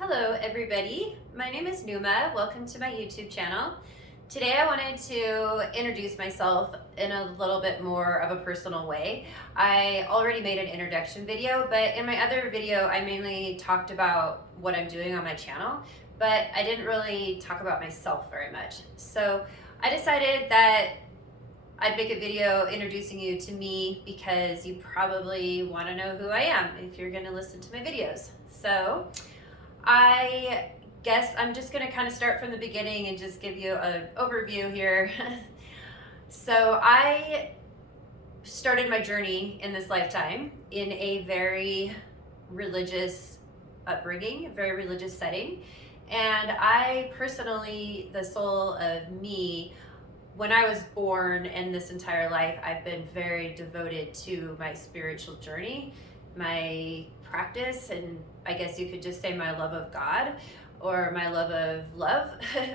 Hello everybody, my name is Pneuma. Welcome to my YouTube channel. Today I wanted to introduce myself in a little bit more of a personal way. I already made an introduction video, but in my other video I mainly talked about what I'm doing on my channel, but I didn't really talk about myself very much. So I decided that I'd make a video introducing you to me because you probably want to know who I am if you're going to listen to my videos. So I guess I'm just going to kind of start from the beginning and just give you an overview here. So I started my journey in this lifetime in a very religious upbringing, a very religious setting. And I personally, the soul of me, when I was born and this entire life, I've been very devoted to my spiritual journey, my practice, and I guess you could just say my love of God or my love of love,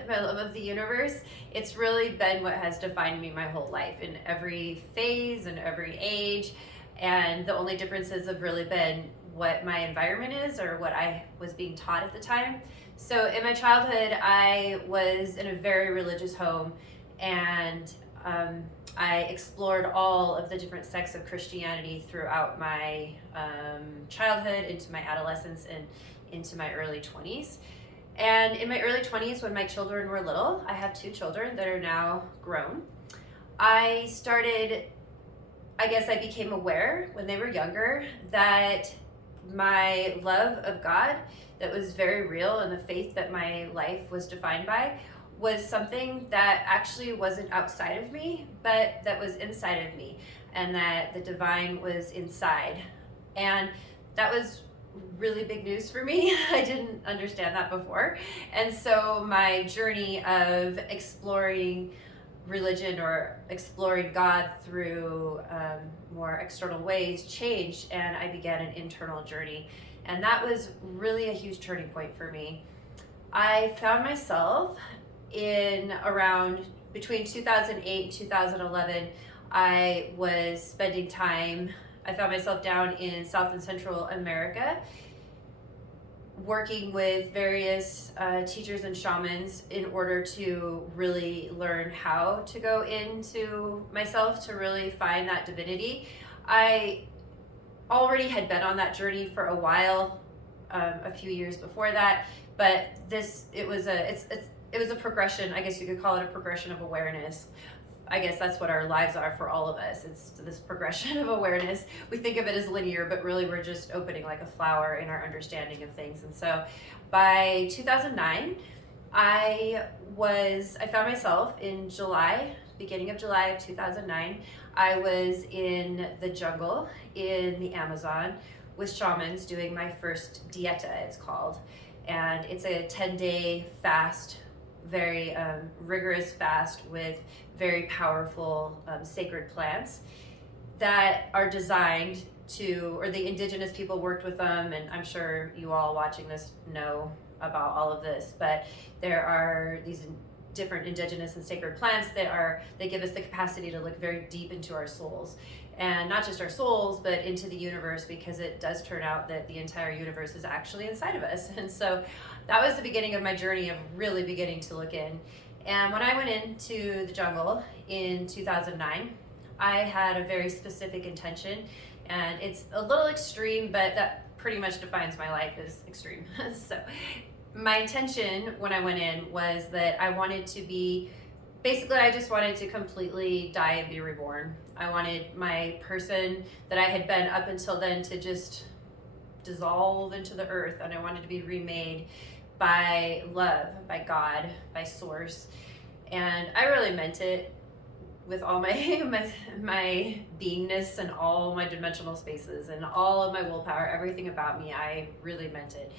my love of the universe. It's really been what has defined me my whole life in every phase and every age. And the only differences have really been what my environment is or what I was being taught at the time. So in my childhood, I was in a very religious home, and I explored all of the different sects of Christianity throughout my childhood, into my adolescence, and into my early 20s. And in my early 20s, when my children were little, I have two children that are now grown, I became aware when they were younger that my love of God that was very real, and the faith that my life was defined by, was something that actually wasn't outside of me, but that was inside of me, and that the divine was inside. And that was really big news for me. I didn't understand that before. And so my journey of exploring religion or exploring God through more external ways changed, and I began an internal journey. And that was really a huge turning point for me. I found myself in around between 2008 and 2011, I was spending time, I found myself down in South and Central America, working with various teachers and shamans in order to really learn how to go into myself, to really find that divinity. I already had been on that journey for a while, a few years before that, but it was a progression. I guess you could call it a progression of awareness. I guess that's what our lives are for all of us. It's this progression of awareness. We think of it as linear, but really we're just opening like a flower in our understanding of things. And so by 2009, I found myself in beginning of July of 2009, I was in the jungle in the Amazon with shamans doing my first dieta, it's called. And it's a 10-day fast, very rigorous fast with very powerful sacred plants that are designed to, or the indigenous people worked with them, and I'm sure you all watching this know about all of this, but there are these different indigenous and sacred plants that give us the capacity to look very deep into our souls, and not just our souls, but into the universe, because it does turn out that the entire universe is actually inside of us. And so that was the beginning of my journey of really beginning to look in. And when I went into the jungle in 2009, I had a very specific intention, and it's a little extreme, but that pretty much defines my life as extreme. So my intention when I went in was that I just wanted to completely die and be reborn. I wanted my person that I had been up until then to just dissolve into the earth, and I wanted to be remade by love, by God, by source. And I really meant it with all my beingness and all my dimensional spaces and all of my willpower, everything about me. I really meant it.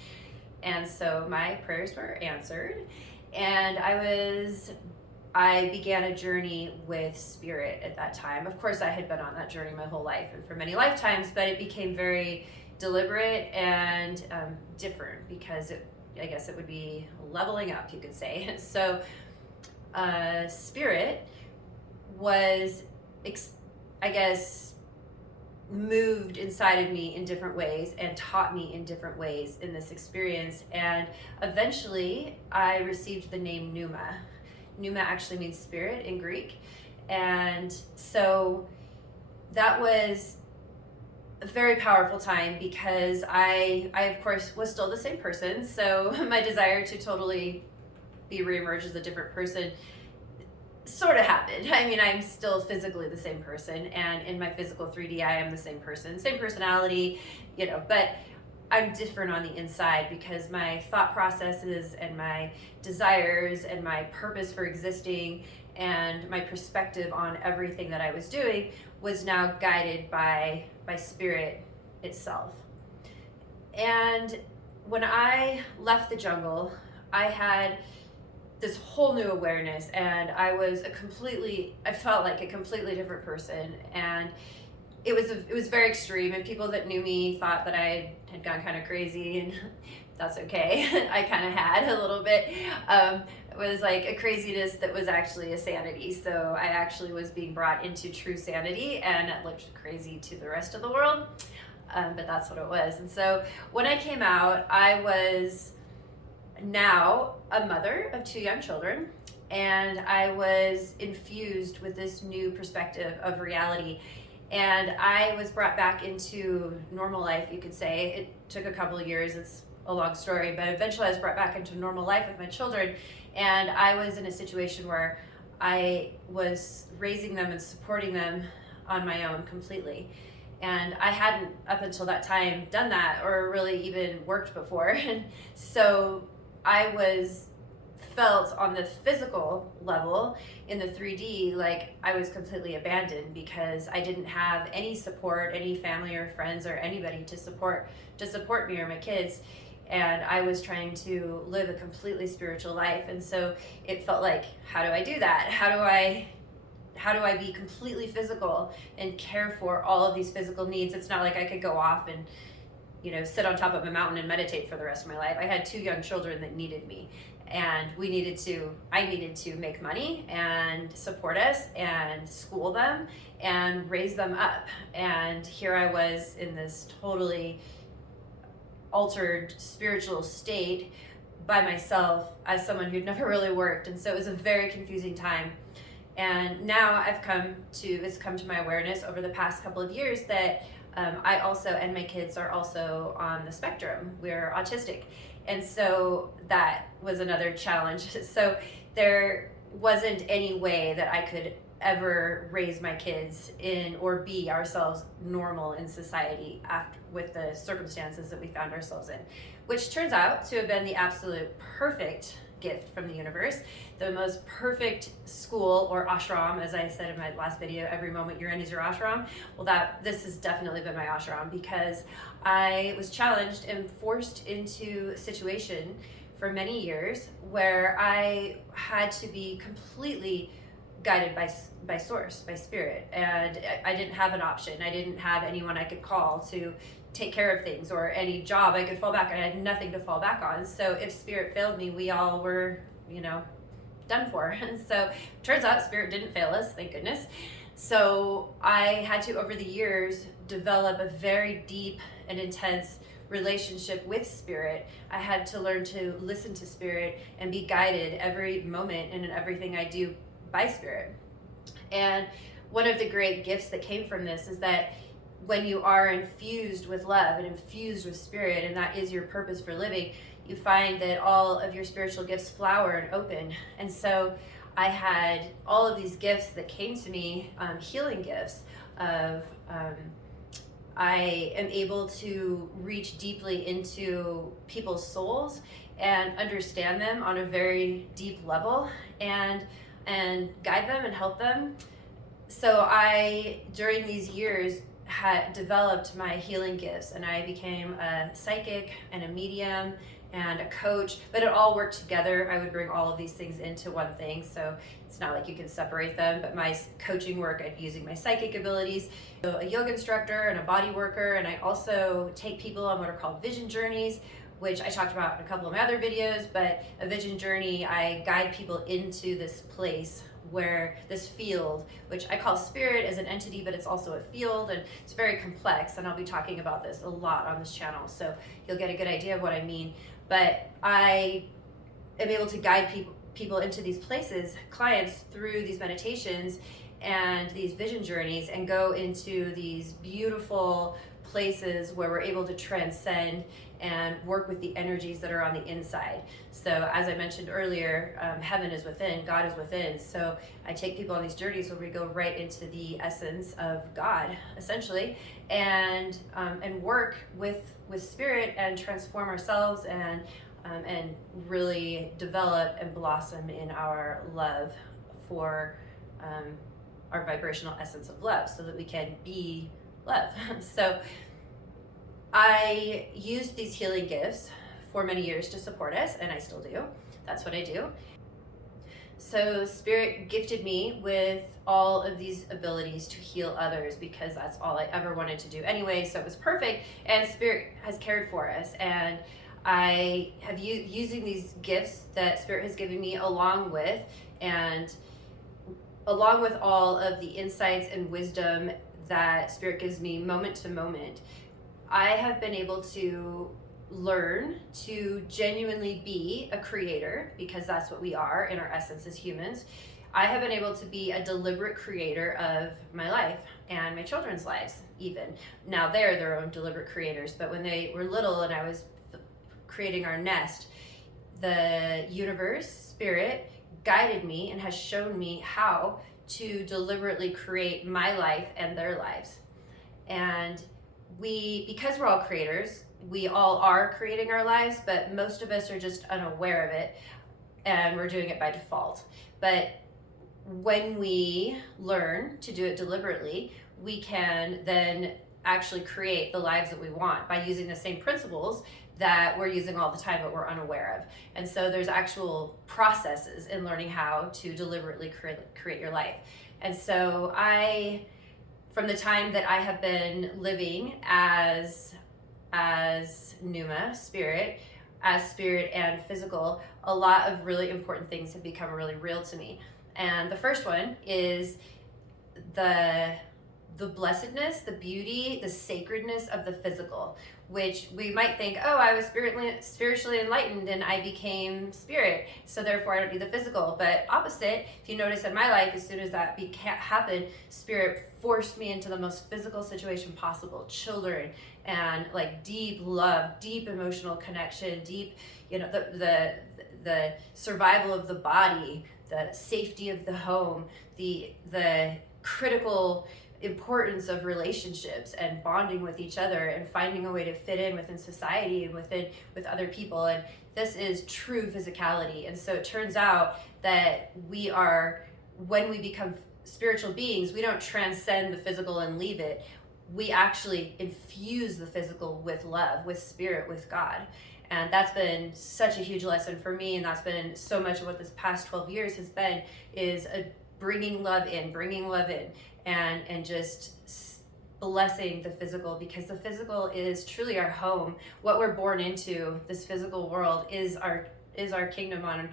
And so my prayers were answered, and I began a journey with spirit at that time. Of course, I had been on that journey my whole life and for many lifetimes, but it became very deliberate and different, because I guess it would be leveling up, you could say. So spirit was, I guess, moved inside of me in different ways and taught me in different ways in this experience. And eventually I received the name Pneuma. Pneuma actually means spirit in Greek. And so that was a very powerful time, because I of course was still the same person. So my desire to totally be reemerged as a different person sort of happened. I mean, I'm still physically the same person, and in my physical 3D, I am the same person, same personality, you know, but I'm different on the inside, because my thought processes and my desires and my purpose for existing and my perspective on everything that I was doing was now guided by spirit itself. And when I left the jungle, I had this whole new awareness, and I felt like a completely different person. And it was very extreme, and people that knew me thought that I had gone kind of crazy, and that's okay. I kind of had a little bit. It was like a craziness that was actually a sanity. So I actually was being brought into true sanity, and it looked crazy to the rest of the world. But that's what it was. And so when I came out, I was now a mother of 2 young children, and I was infused with this new perspective of reality. And I was brought back into normal life, you could say. It took a couple of years, it's a long story, but eventually I was brought back into normal life with my children. And I was in a situation where I was raising them and supporting them on my own completely. And I hadn't, up until that time, done that or really even worked before. And so I felt on the physical level in the 3D like I was completely abandoned, because I didn't have any support, any family or friends or anybody to support me or my kids. And I was trying to live a completely spiritual life. And so it felt like, how do I do that? How do I be completely physical and care for all of these physical needs? It's not like I could go off and, you know, sit on top of a mountain and meditate for the rest of my life. I had 2 young children that needed me, and I needed to make money and support us and school them and raise them up. And here I was in this totally altered spiritual state by myself as someone who'd never really worked. And so it was a very confusing time. And now it's come to my awareness over the past couple of years that I also, and my kids are also on the spectrum. We're autistic. And so that was another challenge. So there wasn't any way that I could ever raise my kids in or be ourselves normal in society with the circumstances that we found ourselves in, which turns out to have been the absolute perfect gift from the universe, the most perfect school, or ashram, as I said in my last video, every moment you're in is your ashram. Well, this has definitely been my ashram, because I was challenged and forced into a situation for many years where I had to be completely guided by source, by spirit, and I didn't have an option. I didn't have anyone I could call to take care of things, or any job I could fall back on. I had nothing to fall back on. So if spirit failed me, we all were, done for. So turns out spirit didn't fail us, thank goodness. So I had to, over the years, develop a very deep and intense relationship with spirit. I had to learn to listen to spirit and be guided every moment and in everything I do by spirit. And one of the great gifts that came from this is that when you are infused with love and infused with spirit, and that is your purpose for living, you find that all of your spiritual gifts flower and open. And so I had all of these gifts that came to me, healing gifts of I am able to reach deeply into people's souls and understand them on a very deep level, and guide them and help them. So I, during these years, had developed my healing gifts, and I became a psychic and a medium and a coach, but it all worked together. I would bring all of these things into one thing, so it's not like you can separate them. But my coaching work, I'm using my psychic abilities, so a yoga instructor and a body worker, and I also take people on what are called vision journeys, which I talked about in a couple of my other videos. But a vision journey, I guide people into this place where this field, which I call spirit as an entity, but it's also a field, and it's very complex, and I'll be talking about this a lot on this channel, so you'll get a good idea of what I mean. But I am able to guide people into these places, clients, through these meditations and these vision journeys, and go into these beautiful places where we're able to transcend and work with the energies that are on the inside. So as I mentioned earlier, heaven is within, God is within. So I take people on these journeys where we go right into the essence of God, essentially, and work with spirit and transform ourselves and really develop and blossom in our love for our vibrational essence of love, so that we can be love. So I used these healing gifts for many years to support us, and I still do. That's what I do. So Spirit gifted me with all of these abilities to heal others, because that's all I ever wanted to do anyway, so it was perfect, and Spirit has cared for us. And I have using these gifts that Spirit has given me, along with all of the insights and wisdom that Spirit gives me moment to moment, I have been able to learn to genuinely be a creator, because that's what we are in our essence as humans. I have been able to be a deliberate creator of my life and my children's lives even. Now they're their own deliberate creators, but when they were little and I was creating our nest, the universe, Spirit, guided me and has shown me how to deliberately create my life and their lives. And because we're all creators, we all are creating our lives, but most of us are just unaware of it, and we're doing it by default. But when we learn to do it deliberately, we can then actually create the lives that we want by using the same principles that we're using all the time but we're unaware of. And so there's actual processes in learning how to deliberately create your life. And so from the time that I have been living as Pneuma, spirit, as spirit and physical, a lot of really important things have become really real to me. And the first one is the blessedness, the beauty, the sacredness of the physical, which we might think, oh, I was spiritually enlightened and I became spirit, so therefore I don't need the physical. But opposite, if you notice in my life, as soon as that happened, Spirit forced me into the most physical situation possible. Children, and like deep love, deep emotional connection, deep, the survival of the body, the safety of the home, the critical importance of relationships and bonding with each other and finding a way to fit in within society and with other people. And this is true physicality. And so it turns out that when we become spiritual beings, we don't transcend the physical and leave it. We actually infuse the physical with love, with Spirit, with God. And that's been such a huge lesson for me, and that's been so much of what this past 12 years has been, is bringing love in, and just blessing the physical, because the physical is truly our home. What we're born into, this physical world, is our kingdom on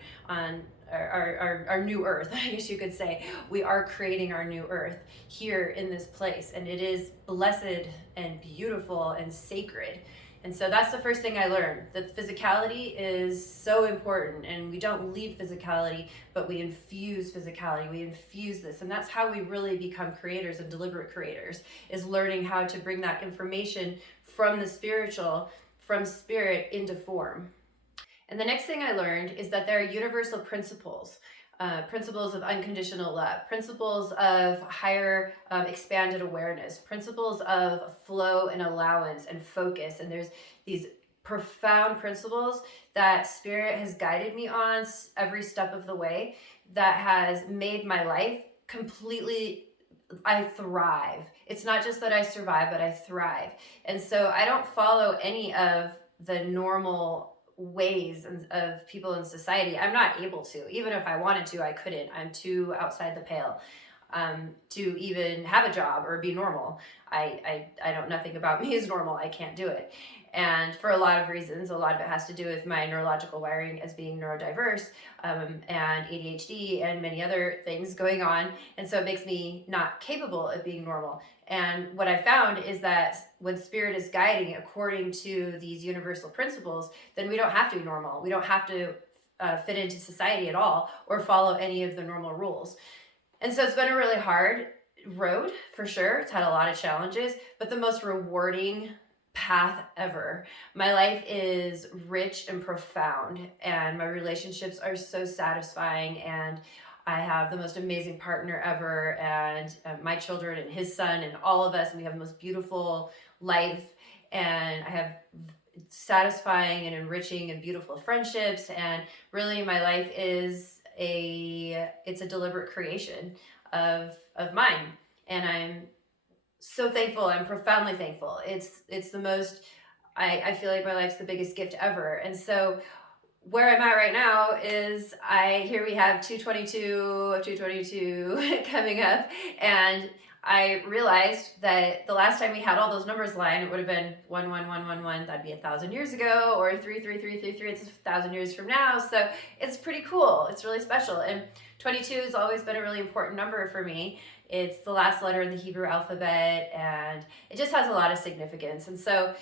our new earth, I guess you could say. We are creating our new earth here in this place, and it is blessed and beautiful and sacred. And so that's the first thing I learned, that physicality is so important, and we don't leave physicality, but we infuse physicality, we infuse this. And that's how we really become creators and deliberate creators, is learning how to bring that information from the spiritual, from spirit, into form. And the next thing I learned is that there are universal principles, principles of unconditional love, principles of higher expanded awareness, principles of flow and allowance and focus. And there's these profound principles that Spirit has guided me on every step of the way, that has made my life completely, I thrive. It's not just that I survive, but I thrive. And so I don't follow any of the normal ways of people in society. I'm not able to. Even if I wanted to, I couldn't. I'm too outside the pale. to even have a job or be normal. I don't, nothing about me is normal. I can't do it. And for a lot of reasons, a lot of it has to do with my neurological wiring as being neurodiverse, and ADHD and many other things going on. And so it makes me not capable of being normal. And what I found is that when spirit is guiding according to these universal principles, then we don't have to be normal. We don't have to fit into society at all or follow any of the normal rules. And so it's been a really hard road for sure. It's had a lot of challenges, but the most rewarding path ever. My life is rich and profound, and my relationships are so satisfying, and I have the most amazing partner ever, and my children and his son and all of us, and we have the most beautiful life, and I have satisfying and enriching and beautiful friendships, and really my life is it's a deliberate creation of mine, and I'm so thankful. I'm profoundly thankful. It's the most, I feel like my life's the biggest gift ever. And so where I'm at right now is here we have 222 coming up, and I realized that the last time we had all those numbers aligned, it would have been 11111. That'd be 1,000 years ago, or 33333. It's 1,000 years from now. So it's pretty cool. It's really special. And 22 has always been a really important number for me. It's the last letter in the Hebrew alphabet, and it just has a lot of significance. And so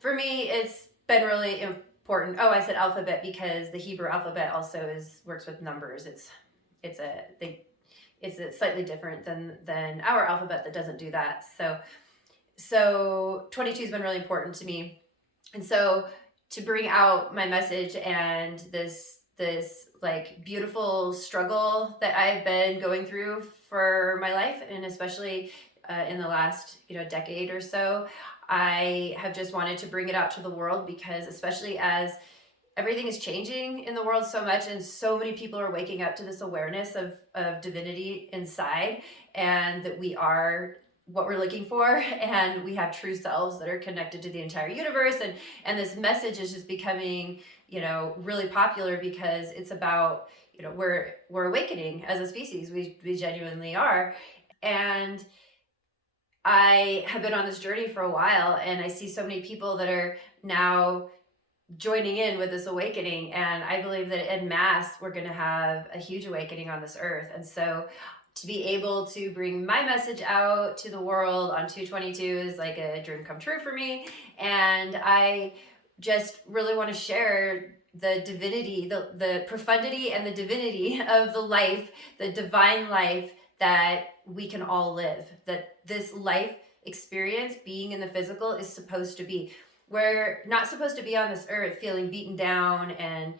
for me, it's been really important. Oh, I said alphabet because the Hebrew alphabet also works with numbers. It's slightly different than our alphabet that doesn't do that. So 22 has been really important to me. And so to bring out my message and this like beautiful struggle that I've been going through for my life, and especially in the last decade or so, I have just wanted to bring it out to the world, because especially as everything is changing in the world so much, and so many people are waking up to this awareness of divinity inside, and that we are what we're looking for, and we have true selves that are connected to the entire universe, and this message is just becoming really popular, because it's about we're awakening as a species. We genuinely are. And I have been on this journey for a while, and I see so many people that are now joining in with this awakening, and I believe that en masse we're going to have a huge awakening on this earth. And so to be able to bring my message out to the world on 222 is like a dream come true for me. And I just really want to share the divinity, the profundity and the divinity of the life, the divine life that we can all live, that this life experience, being in the physical, is supposed to be. We're not supposed to be on this earth feeling beaten down and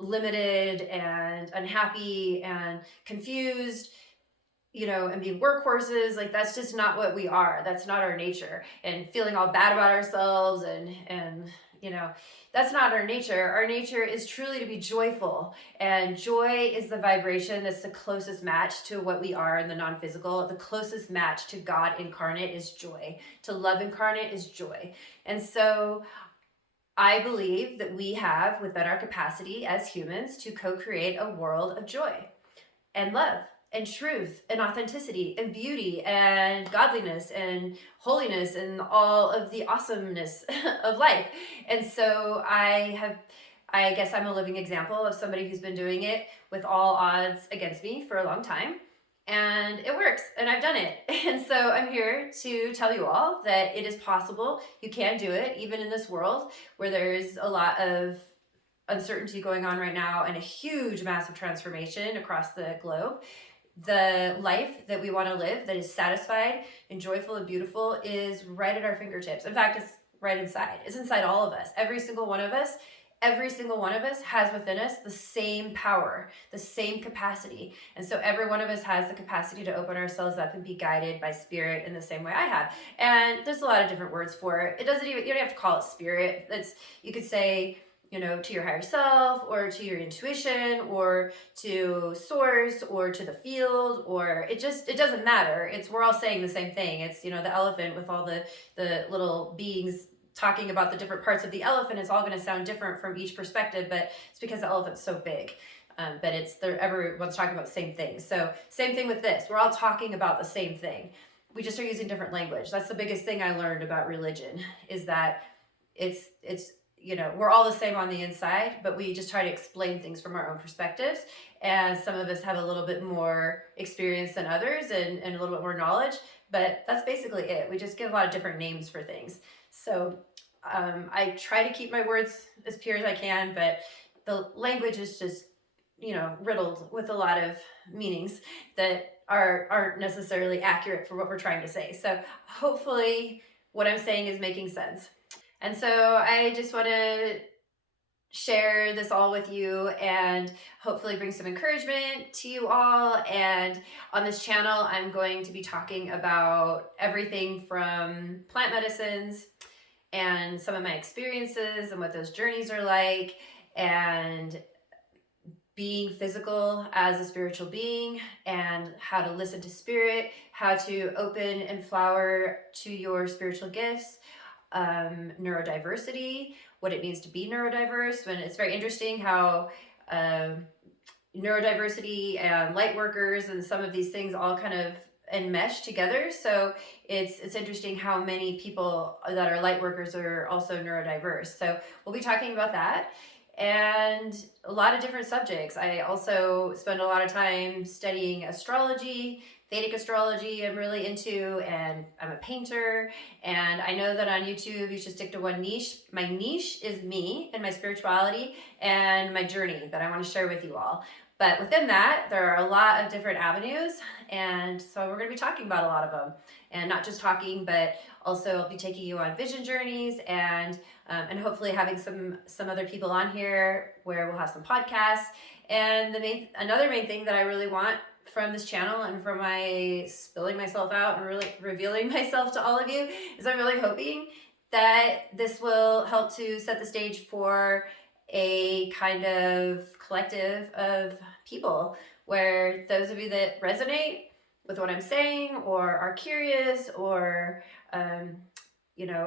limited and unhappy and confused, and being workhorses. Like, that's just not what we are. That's not our nature. And feeling all bad about ourselves and that's not our nature. Our nature is truly to be joyful, and joy is the vibration that's the closest match to what we are in the non-physical. The closest match to God incarnate is joy. To love incarnate is joy. And so I believe that we have within our capacity as humans to co-create a world of joy and love and truth and authenticity and beauty and godliness and holiness and all of the awesomeness of life. And so I guess I'm a living example of somebody who's been doing it with all odds against me for a long time. And it works, and I've done it. And so I'm here to tell you all that it is possible. You can do it, even in this world where there's a lot of uncertainty going on right now and a huge, massive transformation across the globe. The life that we want to live, that is satisfied and joyful and beautiful, is right at our fingertips. In fact, it's right inside. It's inside all of us. Every single one of us has within us the same power, the same capacity. And so every one of us has the capacity to open ourselves up and be guided by spirit in the same way I have. And there's a lot of different words for it. You don't have to call it spirit. You could say, to your higher self, or to your intuition, or to source, or to the field, or it doesn't matter. We're all saying the same thing. It's, the elephant with all the little beings talking about the different parts of the elephant. It's all going to sound different from each perspective, but it's because the elephant's so big. but everyone's talking about the same thing. So same thing with this. We're all talking about the same thing. We just are using different language. That's the biggest thing I learned about religion, is that it's we're all the same on the inside, but we just try to explain things from our own perspectives. And some of us have a little bit more experience than others, and a little bit more knowledge, but that's basically it. We just give a lot of different names for things. So I try to keep my words as pure as I can, but the language is just, riddled with a lot of meanings that aren't necessarily accurate for what we're trying to say. So hopefully what I'm saying is making sense. And so I just want to share this all with you and hopefully bring some encouragement to you all. And on this channel, I'm going to be talking about everything from plant medicines and some of my experiences and what those journeys are like, and being physical as a spiritual being, and how to listen to spirit, how to open and flower to your spiritual gifts, neurodiversity, what it means to be neurodiverse. When it's very interesting how neurodiversity and light workers and some of these things all kind of enmesh together. So it's interesting how many people that are light workers are also neurodiverse. So we'll be talking about that and a lot of different subjects. I also spend a lot of time studying astrology, Vedic astrology I'm really into, and I'm a painter. And I know that on YouTube you should stick to one niche. My niche is me and my spirituality and my journey that I want to share with you all. But within that, there are a lot of different avenues, and so we're going to be talking about a lot of them. And not just talking, but also I'll be taking you on vision journeys, and hopefully having some other people on here where we'll have some podcasts. And another main thing that I really want from this channel and from my spilling myself out and really revealing myself to all of you is I'm really hoping that this will help to set the stage for a kind of collective of people, where those of you that resonate with what I'm saying or are curious or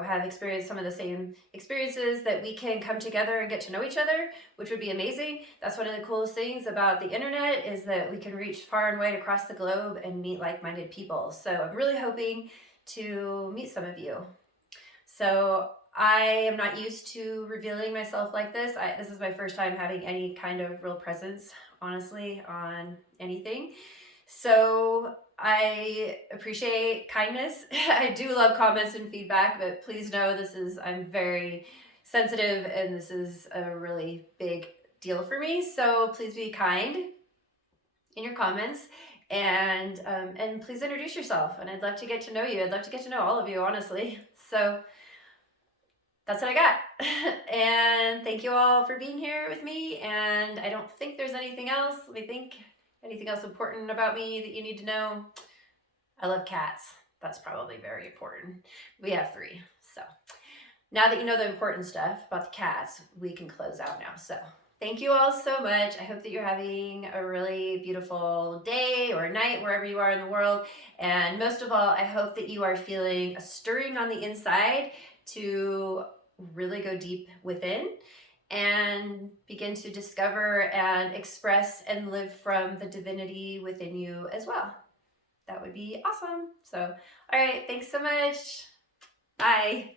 have experienced some of the same experiences, that we can come together and get to know each other, which would be amazing. That's one of the coolest things about the internet, is that we can reach far and wide across the globe and meet like-minded people. So I'm really hoping to meet some of you. So I am not used to revealing myself like this. This is my first time having any kind of real presence, honestly, on anything. So I appreciate kindness. I do love comments and feedback, but please know I'm very sensitive, and this is a really big deal for me. So please be kind in your comments, and please introduce yourself. And I'd love to get to know you. I'd love to get to know all of you, honestly. So that's what I got. And thank you all for being here with me. And I don't think there's anything else. Let me think. Anything else important about me that you need to know? I love cats. That's probably very important. We have 3. So now that you know the important stuff about the cats, we can close out now. So thank you all so much. I hope that you're having a really beautiful day or night wherever you are in the world. And most of all, I hope that you are feeling a stirring on the inside to really go deep within and begin to discover and express and live from the divinity within you as well. That would be awesome. So, all right, thanks so much. Bye.